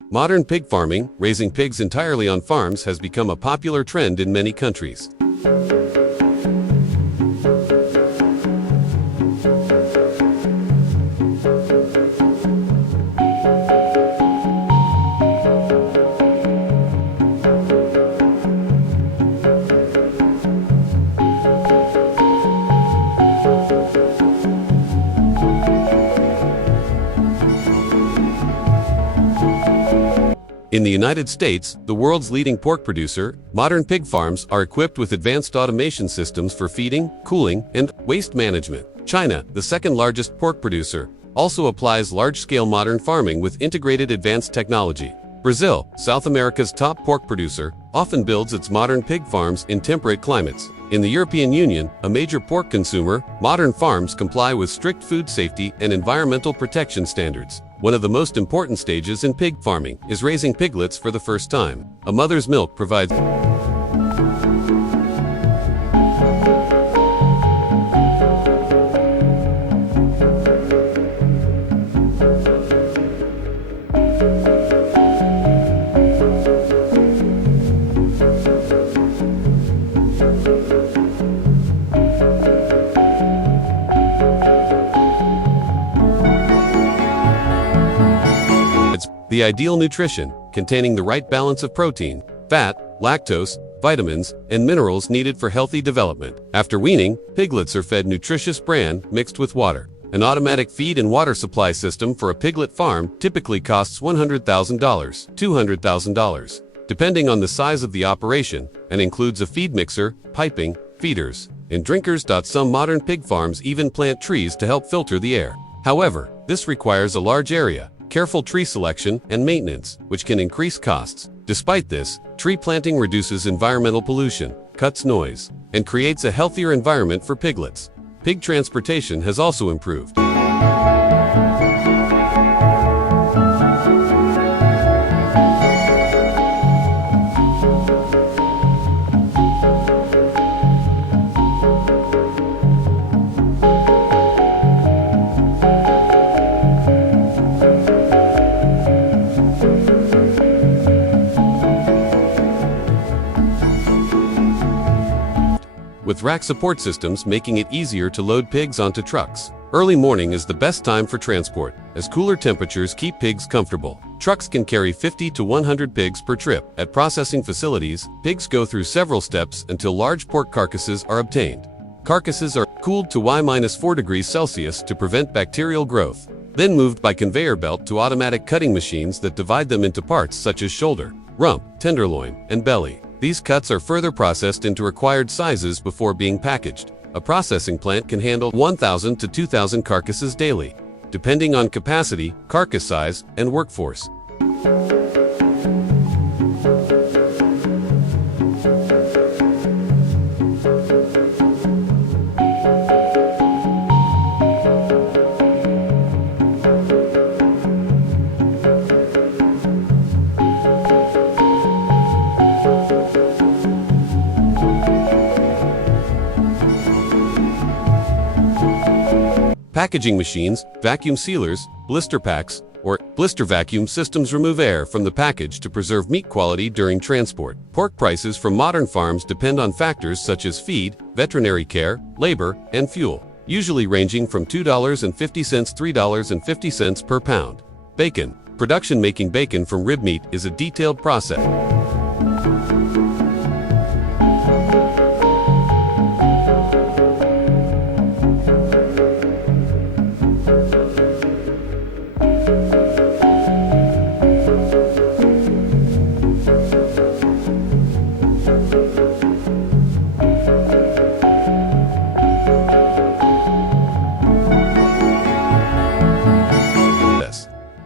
Modern pig farming, raising pigs entirely on farms, has become a popular trend in many countries. In the United States, the world's leading pork producer, modern pig farms are equipped with advanced automation systems for feeding, cooling, and waste management. China, the second largest pork producer, also applies large-scale modern farming with integrated advanced technology. Brazil, South America's top pork producer, often builds its modern pig farms in temperate climates. In the European Union, a major pork consumer, modern farms comply with strict food safety and environmental protection standards. One of the most important stages in pig farming is raising piglets for the first time. A mother's milk provides the ideal nutrition, containing the right balance of protein, fat, lactose, vitamins, and minerals needed for healthy development. After weaning, piglets are fed nutritious bran mixed with water. An automatic feed and water supply system for a piglet farm typically costs $100,000, $200,000, depending on the size of the operation, and includes a feed mixer, piping, feeders, and drinkers. Some modern pig farms even plant trees to help filter the air. However, this requires a large area, careful tree selection, and maintenance, which can increase costs. Despite this, tree planting reduces environmental pollution, cuts noise, and creates a healthier environment for piglets. Pig transportation has also improved. With rack support systems making it easier to load pigs onto trucks. Early morning is the best time for transport, as cooler temperatures keep pigs comfortable. Trucks can carry 50 to 100 pigs per trip. At processing facilities, pigs go through several steps until large pork carcasses are obtained. Carcasses are cooled to Y-4 degrees Celsius to prevent bacterial growth, then moved by conveyor belt to automatic cutting machines that divide them into parts such as shoulder, rump, tenderloin, and belly. These cuts are further processed into required sizes before being packaged. A processing plant can handle 1,000 to 2,000 carcasses daily, depending on capacity, carcass size, and workforce. Packaging machines, vacuum sealers, blister packs, or blister vacuum systems remove air from the package to preserve meat quality during transport. Pork prices from modern farms depend on factors such as feed, veterinary care, labor, and fuel, usually ranging from $2.50 to $3.50 per pound. Bacon. Production. Making bacon from rib meat is a detailed process.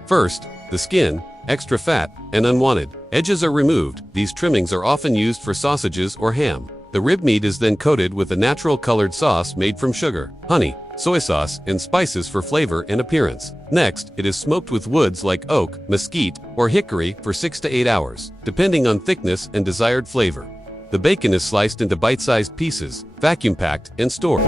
First, the skin, extra fat, and unwanted edges are removed. These trimmings are often used for sausages or ham. The rib meat is then coated with a natural colored sauce made from sugar, honey, soy sauce, and spices for flavor and appearance. Next, it is smoked with woods like oak, mesquite, or hickory for 6 to 8 hours, depending on thickness and desired flavor. The bacon is sliced into bite-sized pieces, vacuum-packed, and stored.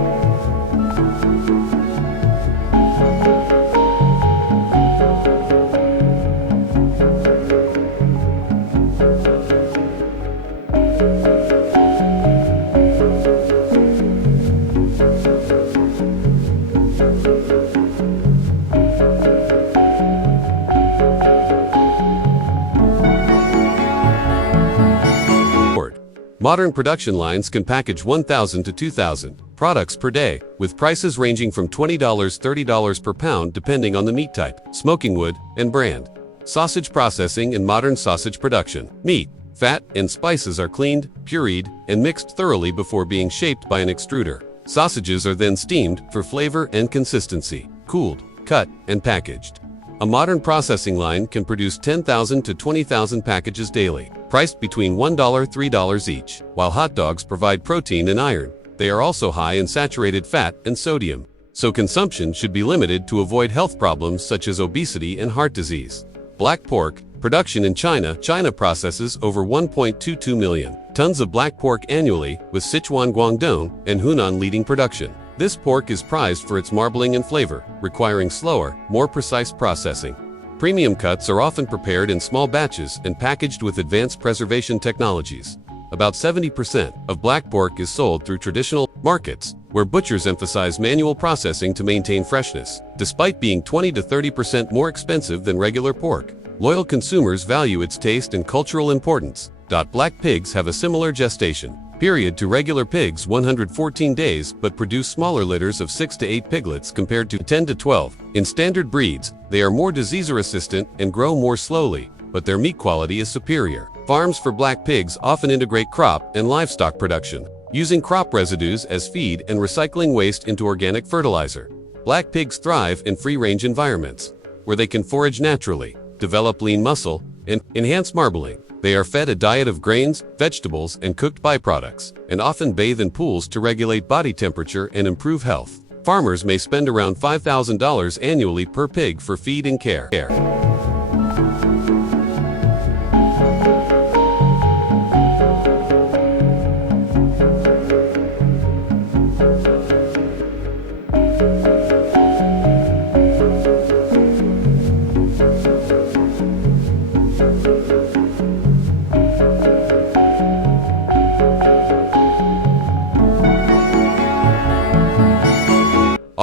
Modern production lines can package 1,000 to 2,000 products per day, with prices ranging from $20 to $30 per pound depending on the meat type, smoking wood, and brand. Sausage processing and modern sausage production. Meat, fat, and spices are cleaned, pureed, and mixed thoroughly before being shaped by an extruder. Sausages are then steamed for flavor and consistency, cooled, cut, and packaged. A modern processing line can produce 10,000 to 20,000 packages daily, priced between $1 to $3 each. While hot dogs provide protein and iron, they are also high in saturated fat and sodium, so consumption should be limited to avoid health problems such as obesity and heart disease. Black pork, production in China. China processes over 1.22 million tons of black pork annually, with Sichuan, Guangdong, and Hunan leading production. This pork is prized for its marbling and flavor, requiring slower, more precise processing. Premium cuts are often prepared in small batches and packaged with advanced preservation technologies. About 70% of black pork is sold through traditional markets, where butchers emphasize manual processing to maintain freshness, despite being 20 to 30% more expensive than regular pork. Loyal consumers value its taste and cultural importance. Black pigs have a similar gestation period to regular pigs, 114 days, but produce smaller litters of 6 to 8 piglets compared to 10 to 12. In standard breeds, they are more disease-resistant and grow more slowly, but their meat quality is superior. Farms for black pigs often integrate crop and livestock production, using crop residues as feed and recycling waste into organic fertilizer. Black pigs thrive in free-range environments, where they can forage naturally, develop lean muscle, and enhance marbling. They are fed a diet of grains, vegetables, and cooked byproducts, and often bathe in pools to regulate body temperature and improve health. Farmers may spend around $5,000 annually per pig for feed and care.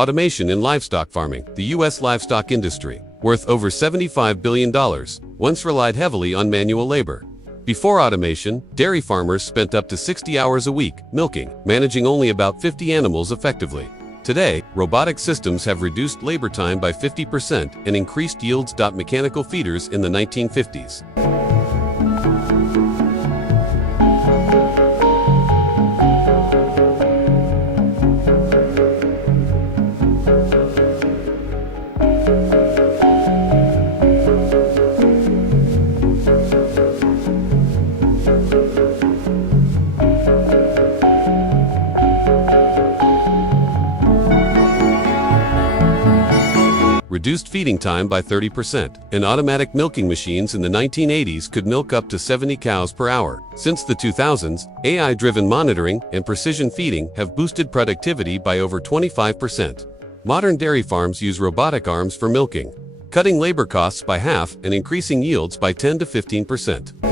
Automation in livestock farming. The U.S. livestock industry, worth over $75 billion, once relied heavily on manual labor. Before automation, dairy farmers spent up to 60 hours a week milking, managing only about 50 animals effectively. Today, robotic systems have reduced labor time by 50% and increased yields. Mechanical feeders in the 1950s. Reduced feeding time by 30%, and automatic milking machines in the 1980s could milk up to 70 cows per hour. Since the 2000s, AI-driven monitoring and precision feeding have boosted productivity by over 25%. Modern dairy farms use robotic arms for milking, cutting labor costs by half and increasing yields by 10 to 15%.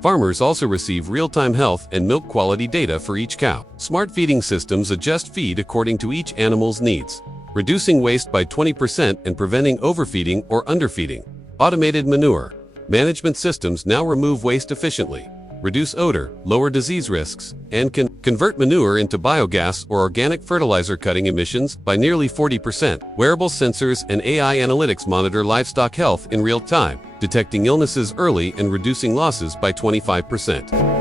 Farmers also receive real-time health and milk quality data for each cow. Smart feeding systems adjust feed according to each animal's needs, reducing waste by 20% and preventing overfeeding or underfeeding. Automated manure management systems now remove waste efficiently, reduce odor, lower disease risks, and can convert manure into biogas or organic fertilizer, cutting emissions by nearly 40%. Wearable sensors and AI analytics monitor livestock health in real time, detecting illnesses early and reducing losses by 25%.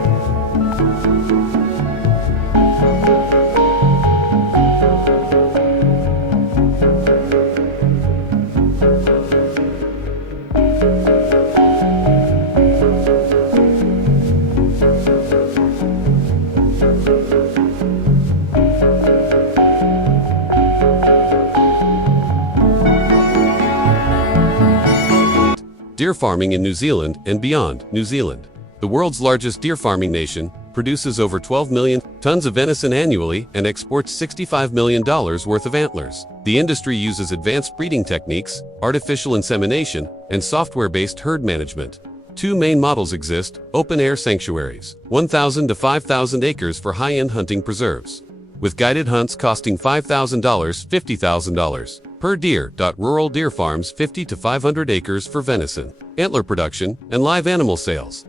Deer farming in New Zealand and beyond. New Zealand, the world's largest deer farming nation, produces over 12 million tons of venison annually and exports $65 million worth of antlers. The industry uses advanced breeding techniques, artificial insemination, and software-based herd management. Two main models exist: open-air sanctuaries, 1,000 to 5,000 acres for high-end hunting preserves, with guided hunts costing $5,000 $50,000 per deer. Rural deer farms, 50 to 500 acres for venison, antler production, and live animal sales.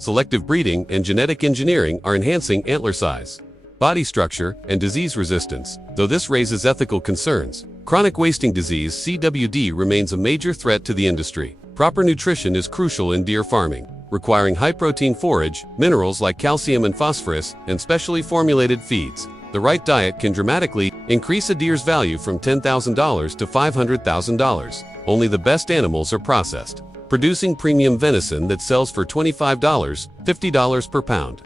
Selective breeding and genetic engineering are enhancing antler size, body structure, and disease resistance, though this raises ethical concerns. Chronic wasting disease (CWD) remains a major threat to the industry. Proper nutrition is crucial in deer farming, requiring high-protein forage, minerals like calcium and phosphorus, and specially formulated feeds. The right diet can dramatically increase a deer's value from $10,000 to $500,000. Only the best animals are processed, producing premium venison that sells for $25, $50 per pound.